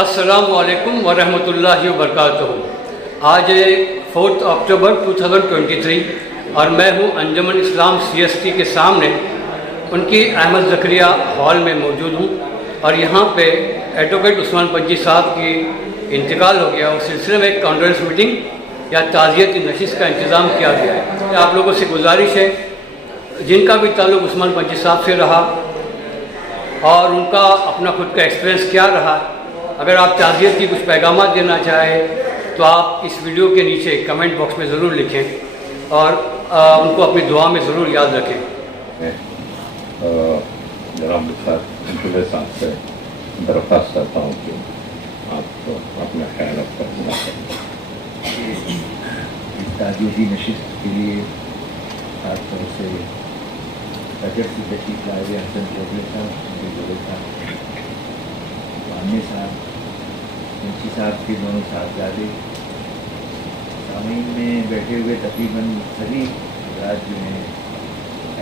السلام علیکم ورحمۃ اللہ وبرکاتہ۔ آج 4 اکتوبر 2023 اور میں ہوں انجمن اسلام CST کے سامنے ان کی احمد زکریا ہال میں موجود ہوں، اور یہاں پہ ایڈوکیٹ عثمان پنجی صاحب کی انتقال ہو گیا، اس سلسلے میں ایک کانڈولنس میٹنگ یا تعزیتی نشست کا انتظام کیا گیا ہے۔ آپ لوگوں سے گزارش ہے جن کا بھی تعلق عثمان پنجی صاحب سے رہا اور ان کا اپنا خود کا ایکسپیرینس کیا رہا، اگر آپ تعزیت کی کچھ پیغامات دینا چاہیں تو آپ اس ویڈیو کے نیچے کمنٹ باکس میں ضرور لکھیں اور ان کو اپنی دعا میں ضرور یاد رکھیں۔ جناب صاحب سے درخواست کرتا ہوں کہ آپ اپنا خیال رکھنا چاہیے۔ اس تعزیتی نشست کے لیے خاص طور سے بجٹ سے تشریف لائے ہوئے حسن چودھری صاحب، عامر صاحب، منشی صاحب کے دونوں صاحبزادے، سامعین میں بیٹھے ہوئے تقریباً سبھی حضرات جو ہیں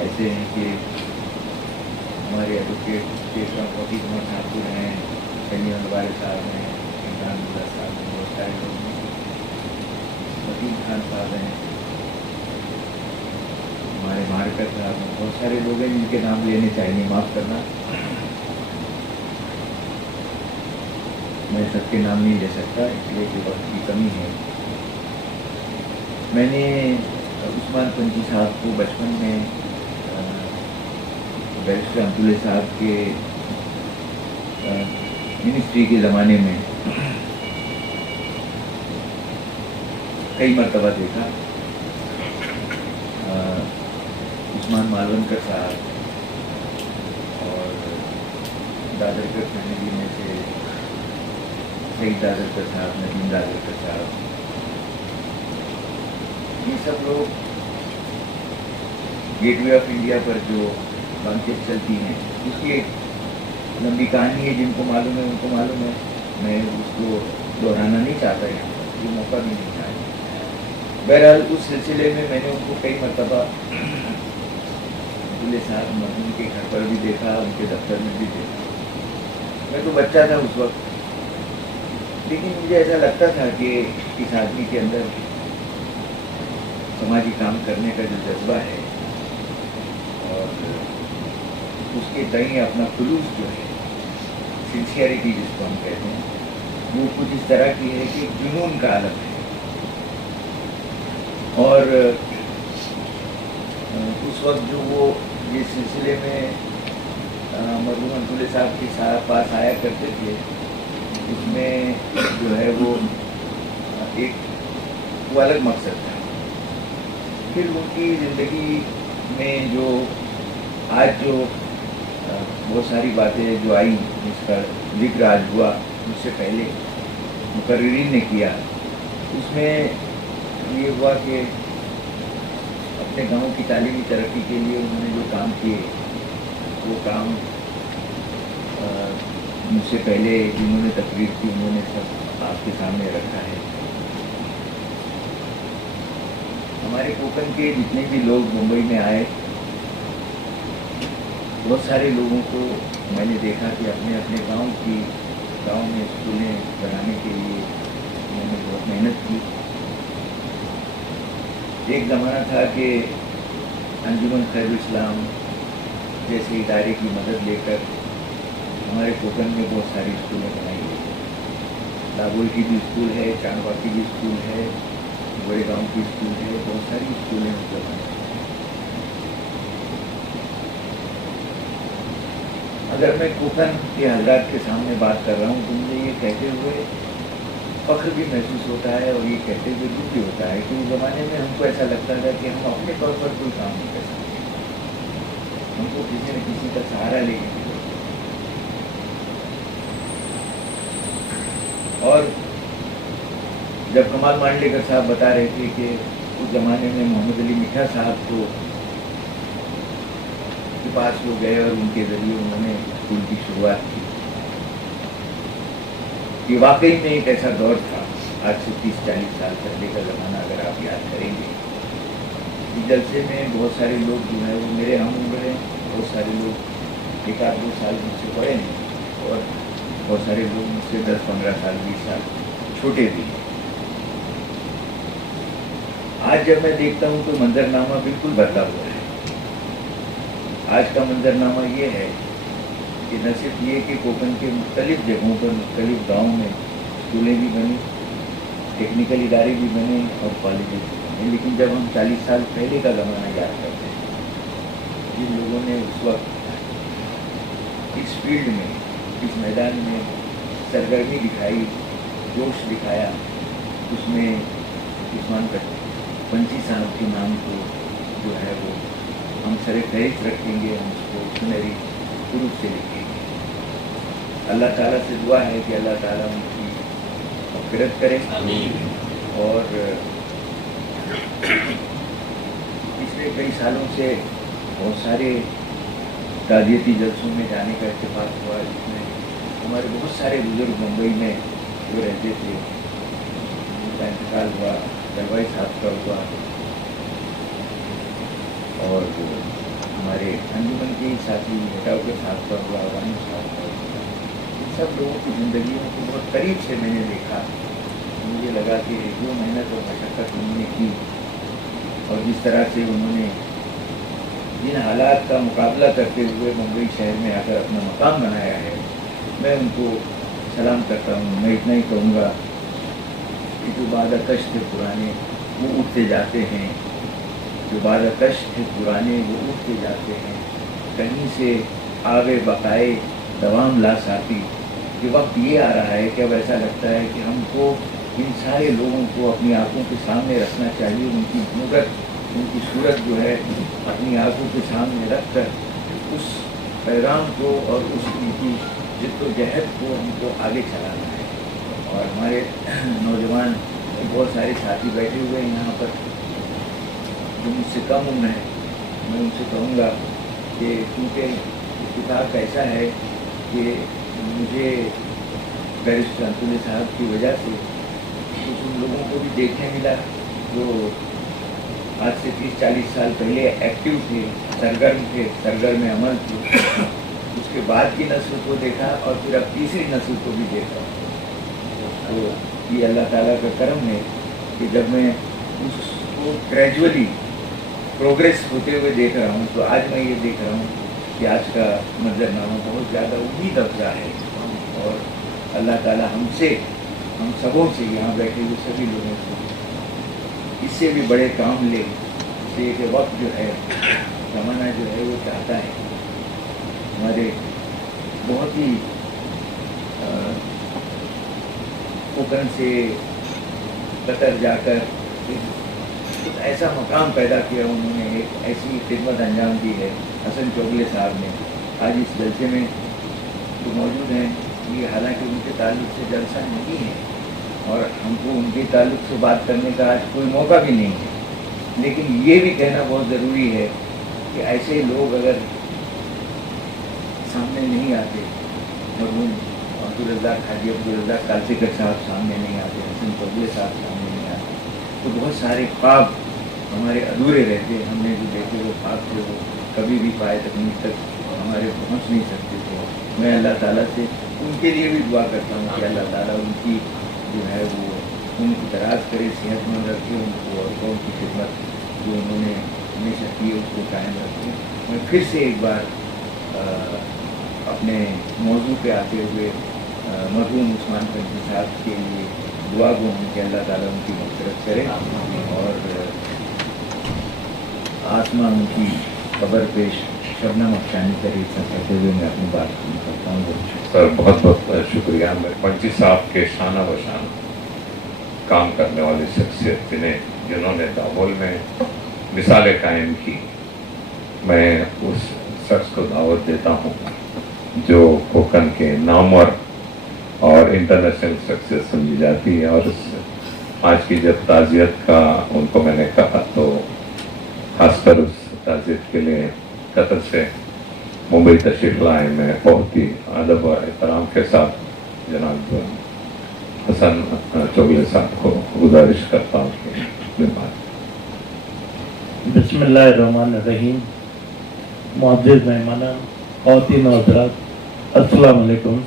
ایسے ہیں کہ ہمارے ایڈوکیٹ شیخ وکیل عمر ٹھاکر ہیں، کنی والد صاحب ہیں، عمران اللہ صاحب ہیں، بہت سارے لوگ ہیں، وکیل خان صاحب ہیں، ہمارے مارکر صاحب ہیں، بہت سارے لوگ ہیں جن کے نام لینے چاہیے، معاف کرنا میں سب کے نام نہیں لے سکتا اس لیے کہ وقت کی کمی ہے۔ میں نے عثمان پنجی صاحب کو بچپن میں بیرسٹر عبداللہ صاحب کے منسٹری کے زمانے میں کئی مرتبہ دیکھا۔ عثمان مالونکر صاحب اور دادرکر فیملی میں سے سعید دادرکر صاحب، ندیم دادرکر صاحب، یہ سب لوگ گیٹ وے آف انڈیا پر جو بانکیں چلتی ہیں اس کی ایک لمبی کہانی ہے، جن کو معلوم ہے ان کو معلوم ہے، میں اس کو دہرانا نہیں چاہتا، یہ موقع بھی نہیں چاہتا۔ بہرحال اس سلسلے میں نے ان کو کئی مرتبہ عبداللہ صاحب مرحوم کے گھر پر بھی دیکھا، ان کے دفتر میں بھی دیکھا۔ میں تو بچہ تھا اس وقت، لیکن مجھے ایسا لگتا تھا کہ اس آدمی کے اندر سماجی کام کرنے کا جو جذبہ ہے اور اس کے تئیں اپنا خلوص جو ہے، سنسیئرٹی جس کو ہم کہتے ہیں، وہ کچھ اس طرح کی ہے کہ جنون کا عالم ہے۔ اور اس وقت جو وہ جس سلسلے میں مرحوم عبداللہ صاحب کے پاس آیا کرتے تھے، اس میں جو ہے وہ ایک الگ مقصد تھا۔ پھر ان کی زندگی میں جو آج جو بہت ساری باتیں جو آئیں، جس کا ذکر آج ہوا، اس سے پہلے مقررین نے کیا، اس میں یہ ہوا کہ اپنے گاؤں کی تعلیمی ترقی کے لیے انہوں نے جو کام کیے، وہ کام مجھ سے پہلے جنہوں نے تقریر کی انہوں نے سب آپ کے سامنے رکھا ہے۔ ہمارے کوکن کے جتنے بھی لوگ ممبئی میں آئے، بہت سارے لوگوں کو میں نے دیکھا کہ اپنے اپنے گاؤں میں اسکولیں بنانے کے لیے انہوں نے بہت محنت کی۔ ایک زمانہ تھا کہ انجمن خیر اسلام جیسے ادارے کی مدد لے کر ہمارے کوکن میں بہت ساری اسکولیں بنائی گئی۔ لاگول کی بھی اسکول ہے، چاندوا کی بھی اسکول ہے، بڑے گاؤں کی اسکول ہے، بہت ساری اسکولیں بنائی۔ اگر میں کوکن کے حضرات کے سامنے بات کر رہا ہوں تو مجھے یہ کہتے ہوئے فخر بھی محسوس ہوتا ہے اور یہ کہتے ہوئے دکھ بھی ہوتا ہے کہ اس زمانے میں ہم کو ایسا لگتا تھا کہ ہم اپنے طور پر کوئی کام نہیں کر سکتے، ہم کو کسی نہ کسی کا سہارا لے کے۔ اور جب کمال مانڈلیکر صاحب بتا رہے تھے کہ اس زمانے میں محمد علی میٹھا صاحب کو کے پاس وہ گئے اور ان کے ذریعے انہوں نے اسکول کی شروعات کی، یہ واقعی میں ایک ایسا دور تھا، آج سے 30-40 سال پہلے کا زمانہ اگر آپ یاد کریں گے۔ اس جلسے میں بہت سارے لوگ جو ہے وہ میرے ہم عمر ہیں، بہت سارے لوگ 1-2 سال مجھ سے بڑے ہیں، اور बहुत सारे लोग मुझसे 10-15 साल 20 साल छोटे भी हैं। आज जब मैं देखता हूँ तो मंजरनामा बिल्कुल बदला हुआ है। आज का मंजरनामा ये है कि न सिर्फ ये कि कोकन के मुख्तलिफ जगहों पर मुख्तलिफ गाँव में स्कूलें भी बनी, टेक्निकल इदारे भी बने और कॉलेजेस भी बने, लेकिन जब हम 40 साल पहले का ज़माना याद करते हैं, जिन लोगों ने उस वक्त इस फील्ड में, इस मैदान में सरगर्मी दिखाई, जोश दिखाया, उसमें उस्मान पंची साहब के नाम को जो है वो हम सरे फहरिस्त रखेंगे, हम उसको सुनहरी रूप से लिखेंगे। अल्लाह ताला से दुआ है कि अल्लाह ताला उनकी मग़फ़िरत करे और पिछले कई सालों से बहुत सारे ताज़ियती जलसों में जाने का इत्तेफाक हुआ, जिसमें हमारे बहुत सारे बुजुर्ग मुंबई में जो रहते थे उनका इंतकाल हुआ, दलवाई साहब का हुआ और हमारे अंजुमन के साथी हटाव के साथ का हुआ, वानी साहब का हुआ। इन सब लोगों की ज़िंदगियों को बहुत करीब से मैंने देखा। मुझे लगा कि जो मेहनत और मशक्क़त उन्होंने की और जिस तरह से उन्होंने जिन हालात का मुकाबला करते हुए मुंबई शहर में आकर अपना मकाम बनाया है, मैं उनको सलाम करता हूँ। मैं इतना ही कहूँगा कि जो बादकश थे पुराने वो उठते जाते हैं, जो बादकश थे पुराने वो उठते जाते हैं, कहीं से आगे बकाए दवाम ला साथी। कि वक्त ये आ रहा है कि अब ऐसा लगता है कि हमको इन सारे लोगों को अपनी आंखों के सामने रखना चाहिए, उनकी मूरत, उनकी सूरत जो है अपनी आंखों के सामने रख कर उस पैगाम को और उस उनकी जिद्दोजहद को हमको आगे चलाना है। और हमारे नौजवान बहुत सारे साथी बैठे हुए हैं यहाँ पर जो मुझसे कम उम्र है, मैं उनसे कहूँगा कि क्योंकि किताब ऐसा है कि मुझे बैरिस्टर अंतुल्य साहब की वजह से कुछ उन लोगों को भी देखने मिला जो आज से 30-40 साल पहले एक्टिव थे, सरगर्म थे, सरगर्म अमल थे। उसके बाद की नस्ल को देखा और फिर अब तीसरी नस्ल को भी देखा। तो ये अल्लाह ताला का करम है कि जब मैं उसको ग्रेजुअली प्रोग्रेस होते हुए देख रहा हूँ, तो आज मैं ये देख रहा हूँ कि आज का मंजरनामा बहुत ज़्यादा उम्मीद अफ़ज़ा है और अल्लाह ताला हमसे, हम सबों से, यहाँ बैठे हुए सभी लोगों को इससे भी बड़े काम ले। इसलिए कि वक्त जो है, ज़माना जो है वो चाहता है हमारे बहुत ही कोकन से कतर जाकर एक ऐसा मकाम पैदा किया उन्होंने, एक ऐसी खिदमत अंजाम दी है हसन चोगले साहब ने। आज इस जलसे में जो मौजूद हैं, ये हालांकि उनके ताल्लुक़ से जलसा नहीं है और हमको उनके ताल्लुक़ से बात करने का आज कोई मौका भी नहीं है, लेकिन ये भी कहना बहुत ज़रूरी है कि ऐसे लोग अगर सामने नहीं आते, मरहूम अब्दुल रज़्ज़ाक़ हाजी अब्दुल रज़्ज़ाक़ कालसीकर साहब सामने नहीं आते, हसन चोगले साहब सामने नहीं आते, तो बहुत सारे ख्वाब हमारे अधूरे रहते। हमने जो देखे वो ख्वाब थे वो कभी भी पाए तकनीक तक हमारे पहुंच नहीं सकते थे। मैं अल्लाह ताला से उनके लिए भी दुआ करता हूँ कि अल्लाह ताला उनकी जो है वो उनकी दराज करे, सेहतमंद रखे उनको और कौम की खिदमत जो उन्होंने हमेशा की है उसको कायम रखे। मैं फिर से एक बार अपने मौजू पे आते हुए मरहूम उस्मान पंची साहब के लिए दुआ गो हूँ कि अल्लाह ताला उनकी मग़फ़िरत करे और आसमां उनकी कब्र पेश शबनम अफशानी करे। सब कहते हुए मैं अपनी बात करता हूँ। सर बहुत बहुत शुक्रिया। मैं पंची साहब के शाना बशान काम करने वाली शख्सियत जिन्होंने दावोल में मिसालें कायम की, मैं उस शख्स को दावत देता हूँ जो कोकन के नामवर और इंटरनेशनल शख्सियत समझी जाती है। और आज की जब ताज़ियत का उनको मैंने कहा तो खासकर उस ताज़ियत के लिए कतर से मुंबई तशरीफ़ लाए। मैं बहुत ही अदब और एहतराम के साथ जनाब हसन चोगले साहब को गुजारिश करता हूँ कि बिस्मिल्लाहिर्रहमानिर्रहीम। मुअज़्ज़िज़ मेहमान, ख़वातीन और हज़रात, अस्सलाम वालेकुम।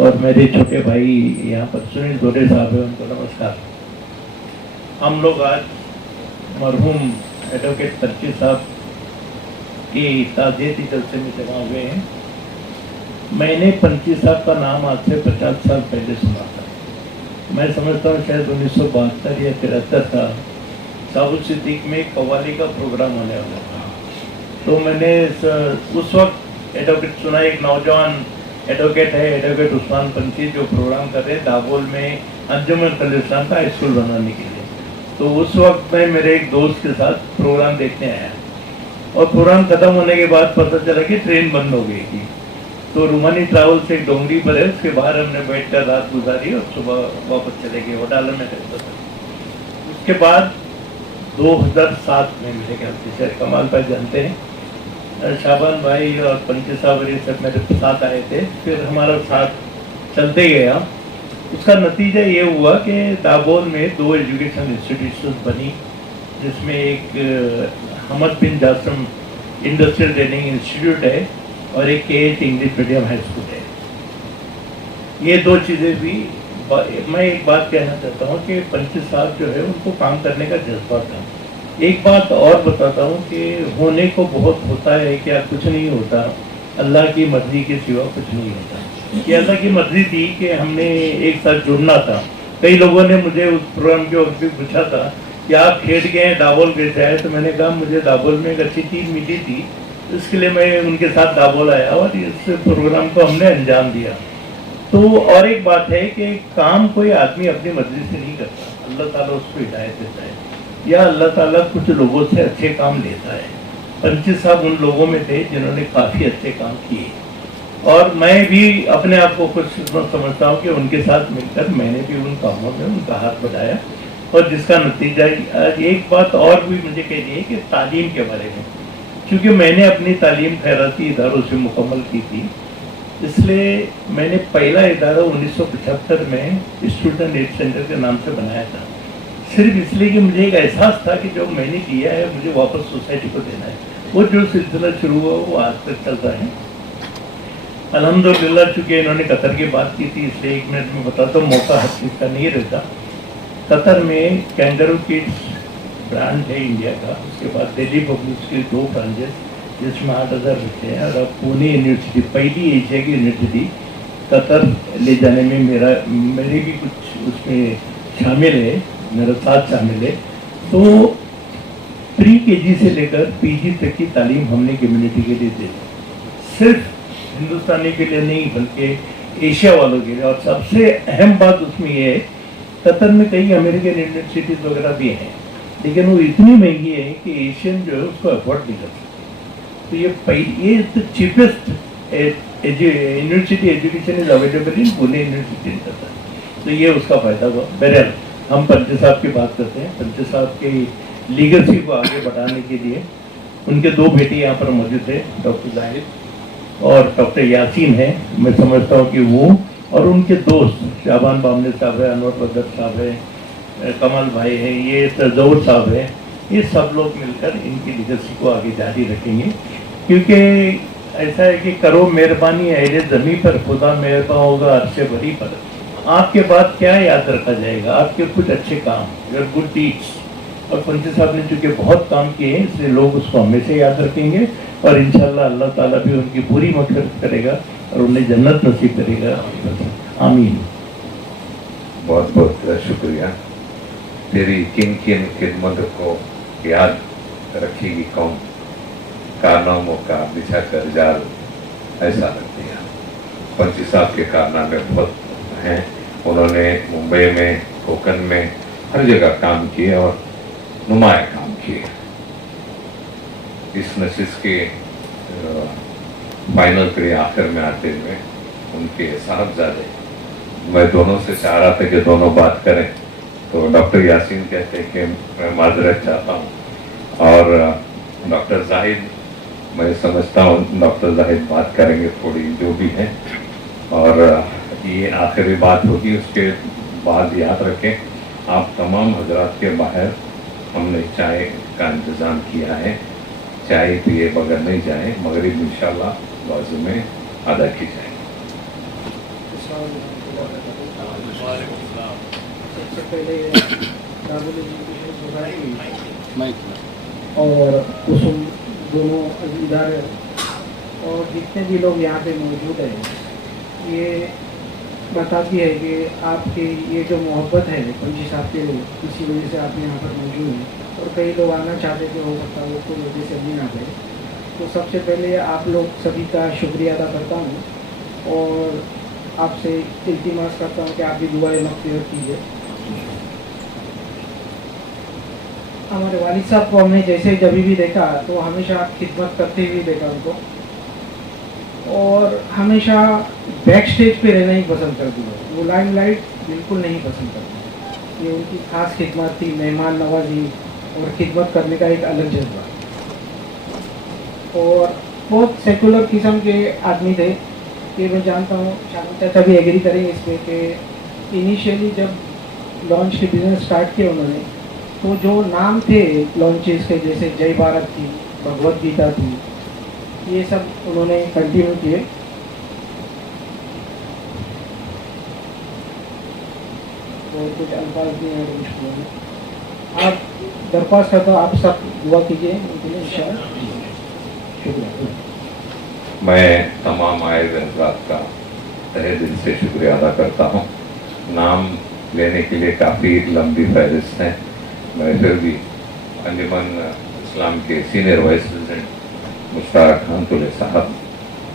और मेरे छोटे भाई यहाँ पर सुनील गोरे साहब है, उनको नमस्कार। हम लोग आज मरहूम एडवोकेट तरची साहब की ताज़ियती जलसे में जमा हुए हैं। मैंने पंची साहब का नाम आज से 50 साल पहले सुना था। मैं समझता हूँ शायद 1972 या 73 था, साबुत सिद्दीक में कव्वाली का प्रोग्राम होने वाला था। तो मैंने उस वक्त एडवोकेट सुना, एक नौजवान एडवोकेट है, एडवोकेट उस्मान पंची, जो प्रोग्राम कर रहे हैं दाबोल में अंजुमन कलिस्तान का स्कूल बनाने के लिए। तो उस वक्त मैं मेरे एक दोस्त के साथ प्रोग्राम देखने आया और प्रोग्राम खत्म होने के बाद पता चला कि ट्रेन बंद हो गई थी। तो रूमानी ट्रैवल से एक डोंगरी पर है, उसके बाहर हमने बैठकर रात गुजारी और सुबह वापस चले गए। वडाला में रहता था। उसके बाद 2007 में मेरे ख्याल से, शायद कमाल भाई जानते हैं, शाबान भाई और पंची साहब ये सब मेरे साथ आए थे। फिर हमारा साथ चलते गया। उसका नतीजा ये हुआ कि दाबोल में 2 एजुकेशन इंस्टीट्यूशन बनी, जिसमें एक हमद बिन जासम इंडस्ट्रियल ट्रेनिंग इंस्टीट्यूट है और एक KH English medium high school है। ये 2 चीज़ें भी। मैं एक बात कहना चाहता हूँ कि पंची साहब जो है उनको काम करने का जज्बा था। एक बात और बताता हूँ कि होने को बहुत होता है, क्या कुछ नहीं होता, अल्लाह की मर्जी के सिवा कुछ नहीं होता। ये अल्लाह की मर्जी थी कि हमने एक साथ जुड़ना था। कई लोगों ने मुझे उस प्रोग्राम के वक्त भी पूछा था कि आप खेत गए, दाबोल कैसे आए, तो मैंने कहा मुझे दाबोल में एक अच्छी चीज़ मिली थी, इसके लिए मैं उनके साथ दाबोल आया और इस प्रोग्राम को हमने अंजाम दिया। तो और एक बात है कि काम कोई आदमी अपनी मर्जी से नहीं करता, अल्लाह ताला उसको हिदायत देता है या अल्लाह ताला कुछ लोगों से अच्छे काम लेता है। पंची साहब उन लोगों में थे जिन्होंने काफ़ी अच्छे काम किए और मैं भी अपने आप को खुश समझता हूँ कि उनके साथ मिलकर मैंने भी उन कामों में उनका हाथ बढ़ाया और जिसका नतीजा। एक बात और भी मुझे कहनी है कि तालीम के बारे में, क्योंकि मैंने अपनी तालीम खैराती इदारों से मुकम्मल की थी, इसलिए मैंने पहला इदारा 1975 में स्टूडेंट एड सेंटर के नाम से बनाया था, सिर्फ इसलिए कि मुझे एक एहसास था कि जो मैंने दिया है मुझे वापस सोसाइटी को देना है। वो जो सिलसिला शुरू हुआ वो आज तक चल रहा है अल्हम्दुलिल्लाह। चूँकि इन्होंने कतर की बात की थी, इसलिए 1 मिनट में बताता हूँ, मौका हर चीज़ का नहीं रहता। कतर में कैंगरू किड्स ब्रांड है इंडिया का, उसके बाद दिल्ली पब्लिक की 2 ब्रांचेस जिसमें 8000 बच्चे हैं, और अब पुणे यूनिवर्सिटी, पहली एशिया की यूनिवर्सिटी कतर ले जाने में मेरी भी कुछ उसमें शामिल है, मेरा साथ शामिल है। तो प्री KG से लेकर PG तक की तालीम हमने कम्युनिटी के लिए दी, सिर्फ हिंदुस्तानी के लिए नहीं बल्कि एशिया वालों के लिए। और सबसे अहम बात उसमें ये है, कतर में कई अमेरिकन यूनिवर्सिटीज़ वगैरह भी हैं, लेकिन वो इतनी महंगी है कि एशियन जो है उसको अफोर्ड नहीं कर सकते। तो ये cheapest university education is available in Pune university in Qatar, तो ये उसका फ़ायदा हुआ। बहरहाल हम पंची साहब की बात करते हैं। पंची साहब की लीगेसी को आगे बढ़ाने के लिए उनके 2 बेटे यहाँ पर मौजूद थे, डॉक्टर जाहिद और डॉक्टर यासीन है। मैं समझता हूँ कि वो और उनके दोस्त शाबान बामने साहब है, अनवर बदर साहब है, कमल भाई है, ये तजौर साहब है, ये सब लोग मिलकर इनकी लीगेसी को आगे जारी रखेंगे। क्योंकि ऐसा है कि करो मेहरबानी अहले ज़मीं पर, खुदा मेहरबान होगा अर्शे बरी पर। आपके बाद क्या याद रखा जाएगा? आपके कुछ अच्छे काम, योर गुड डीड्स। और पंची साहब ने चूँकि बहुत काम किए हैं, इसलिए लोग उसको हमेशा याद रखेंगे और इंशाल्लाह अल्लाह ताला भी उनकी पूरी मग़फ़िरत करेगा और उन्हें जन्नत नसीब करेगा। आमीन। बहुत बहुत शुक्रिया। तेरी किन किन खिदमत को याद रखेगी कौन, कारनामों का बिछा कर जाल ऐसा लगती है। पंची साहब के कारनामे बहुत हैं। उन्होंने मुंबई में, कोकन में, हर जगह काम किए और नुमाया काम किए। इस नशिस्त के फाइनल के आखिर में आते हुए उनके साहबजादे, मैं दोनों से चाह रहा था कि दोनों बात करें, तो डॉक्टर यासीन कहते हैं कि मैं माजरत चाहता हूँ, और डॉक्टर जाहिद, मैं समझता हूँ डॉक्टर जाहिद बात करेंगे थोड़ी जो भी है, और ये आखिरी बात होगी। उसके बाद याद रखें, आप तमाम हजरात के बाहर हमने चाय का इंतज़ाम किया है, चाय पिए बगैर नहीं जाए, मगरिब इंशाल्लाह बाजू में अदा की जाएगी। सबसे पहले दारुल जी की शुरुआत हुई और कुसुम दोनों इदारे और जितने भी लोग यहाँ पे मौजूद हैं, ये बताती है कि आपकी ये जो मोहब्बत है पंजी साहब के लिए, इसी वजह से आप यहाँ पर मौजूद हैं। और कई लोग आना चाहते थे, हो सकता है वो कोई वजह से नहीं आ गए। तो सबसे पहले आप लोग सभी का शुक्रिया अदा करता हूँ और आपसे इल्तिमास करता हूँ कि आप भी दुआए मग़फ़िरत कीजिए। हमारे वालिद साहब को हमने जैसे जब भी देखा तो हमेशा खिदमत करते हुए देखा उनको, और हमेशा बैक स्टेज पे रहना ही पसंद करती है। वो लाइमलाइट बिल्कुल नहीं पसंद करती। ये उनकी खास खिदमत थी, मेहमान नवाजी और खिदमत करने का एक अलग जज्बा। और बहुत सेकुलर किस्म के आदमी थे कि मैं जानता हूँ, शामिल चाचा भी एग्री करेंगे इस पर, कि इनिशियली जब लॉन्च के बिजनेस स्टार्ट किए उन्होंने, तो जो नाम थे लॉन्चेस के, जैसे जय भारत थी, भगवत गीता थी, ये सब उन्होंने कंटिन्यू किए। और कुछ अल्फाज नहीं है मुश्किल में। आप दरख्वास्त करता हूँ, आप सब दुआ कीजिए उनके लिए इंशाअल्लाह। शुक्रिया। मैं तमाम आए हज़रात का तहे दिल से शुक्रिया अदा करता हूँ। नाम लेने के लिए काफ़ी लंबी फहरिस्त है, मैं फिर भी अंजुमन इस्लाम के senior vice president Mushtaq Khan तुले साहब,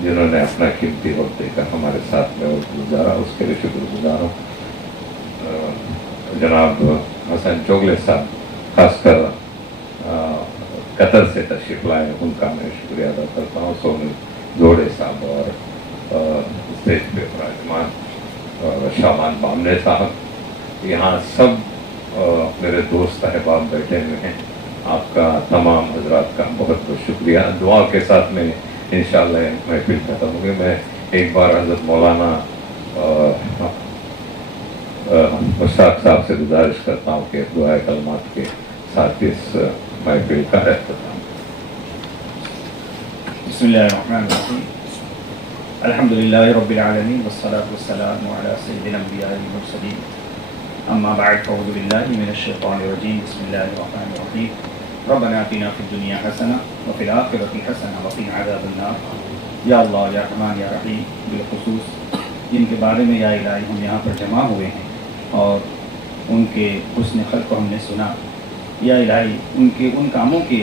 जिन्होंने अपना कीमती वक्त देकर हमारे साथ में वक्त गुजारा, उसके लिए शुक्रगुजार हूँ। जनाब हसन चोगले साहब खासकर कतर से तशरीफ़ लाए, उनका मैं शुक्रिया अदा करता हूँ। सोनू जोड़े साहब और स्टेज पे विराजमान शामान बामने साहब, यहाँ सब मेरे दोस्त अहबाब बैठे हुए हैं। आपका तमाम हजरात का बहुत बहुत शुक्रिया। दुआ के साथ में इंशाअल्लाह महफिल ख़त्म होगी। मैं एक बार हज़रत मौलाना मुश्ताक साहब से गुजारिश करता हूँ कि दुआ कलमात के साथ इस महफिल का एहतमाम। बिस्मिल्लाहिर्रहमानिर्रहीम। अल्हम्दुलिल्लाहि रब्बिल आलमीन वस्सलातु वस्सलामु अला सय्यिदिल अंबिया'i वल मुरसलीन। अम्मा बअद फ़अऊज़ु बिल्लाहि मिनश शैतानिर रजीम। बिस्मिल्लाहिर्रहमानिर्रहीम। रब्बना आतिना फिद दुनिया हसना व फिल आखिरति हसना व क़िना अज़ाबन्नार। या अल्लाह या रहमान या रहीम, बिलख़ुसूस जिनके बारे में या इलाही हम यहाँ पर जमा हुए हैं और उनके हुस्न खल्क़ को हमने सुना, या इलाही उनके उन कामों के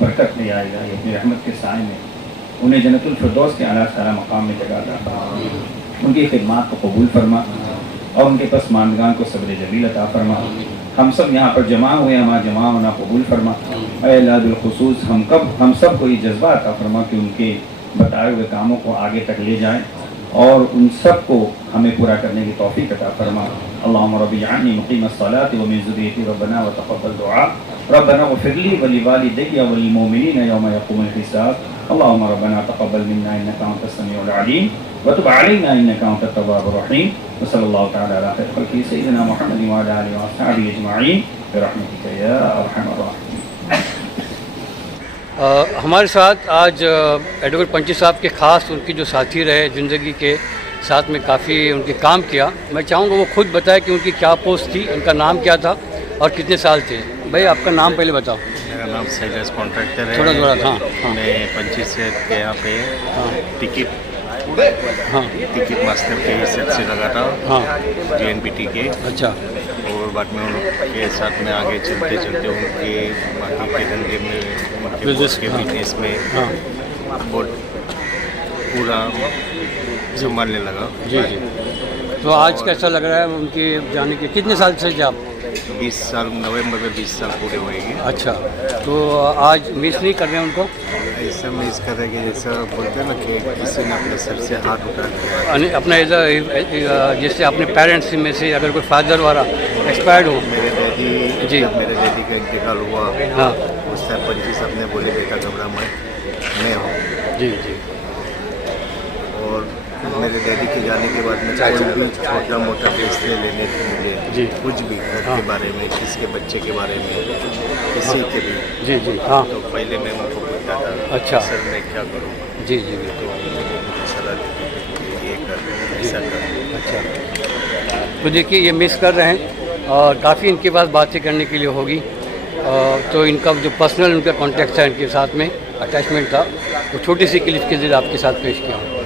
बरकत में या इलाही अपनी रहमत के साए में उन्हें जन्नतुल फिरदौस के आला सारा मकाम में जगह अता फरमा। उनकी खिदमत को कबूल फरमा और उनके पसमानदगान को सब्र जमील अता फरमा। हम सब यहाँ पर जमा हुए, हमारा जमा होना कबूल फरमा। अल्लाह बिलख़ुसूस हम सब को ये जज्बा अता फरमा कि उनके बताए हुए कामों को आगे तक ले जाएं और उन सब को हमें पूरा करने की तौफीक अता फरमा। अल्लाहुम्मा रब्बि जअलनी मुक़ीमस्सलाति व मिन ज़ुर्रिय्यती रब्बना व तक़ब्बल दुआ। रब्बना इग़फ़िर ली व लिवालिदैया व लिलमुमिनीना यौमा यक़ूमुल हिसाब। अल्लाहुम्मा रब्बना तक़ब्बल मिन्ना इन्नका अंतस समीउल अलीम व तुब अलैना इन्नका अंतत तव्वाबुर रहीम। व सल्लल्लाहु तआला अला खैरि ख़ल्क़िही सय्यिदिना मुहम्मदिन व अला आलिहि व अस्हाबिहि अजमईन बिरहमतिका या अरहमर राहिमीन। हमारे साथ आज एडवोकेट पंची साहब के ख़ास उनकी जो साथी रहे ज़िंदगी के साथ में काफ़ी उनके काम किया। मैं चाहूँगा वो खुद बताए कि उनकी क्या पोस्ट थी, उनका नाम क्या था और कितने साल थे। भाई आपका नाम पहले बताओ। मेरा नाम सैलस कॉन्ट्रैक्टर है। थोड़ा हाँ। मैं पंची से यहाँ पे हाँ टिकट हाँ टिकट मास्टर के हिसाब से लगा था, हाँ JNPT के। अच्छा और बाद में उनके साथ में आगे चलते चलते उनके बाकी के धंधे में, उनके बिजनेस के हाँ। बिजनेस में हाँ बहुत पूरा संभालने लगा। जी जी। तो आज कैसा लग रहा है उनके जाने के? कितने साल से थे आप? 20 साल, नवंबर में 20 साल पूरे होएंगे। अच्छा, तो आज मिस नहीं कर रहे हैं उनको? ऐसा मिस कर रहे कि जैसा बोलते हैं ना कि किसी ने अपने सर से हाथ उठा दिया। अपना जैसे अपने पेरेंट्स में से अगर कोई फादर वाला एक्सपायर्ड हो। मेरे डैडी जी। जब मेरे डैडी का इंतकाल हुआ, हाँ उस टाइम पंची साहब ने बोले बेटा घबरा मत, मैं हूँ। जी जी। और मेरे डैडी के जाने के बाद में कोई भी छोटा मोटा फैसले लेने थे मुझे, जी। कुछ भी घर हाँ। के बारे में, किसी के बच्चे के बारे में, किसी के भी, जी जी। हाँ तो पहले मैं उनको पूछता था अच्छा। सर मैं क्या करूँ, जी जी। तो मुझे सलाह देती थी कि ये कर ऐसा कर। अच्छा, तो देखिए ये मिस कर रहे हैं और काफ़ी इनके पास बातें करने के लिए होगी। तो इनका जो पर्सनल उनका कॉन्टेक्ट था इनके साथ में अटैचमेंट था, वो छोटी सी क्लिप के जरिए आपके साथ पेश किया हूँ।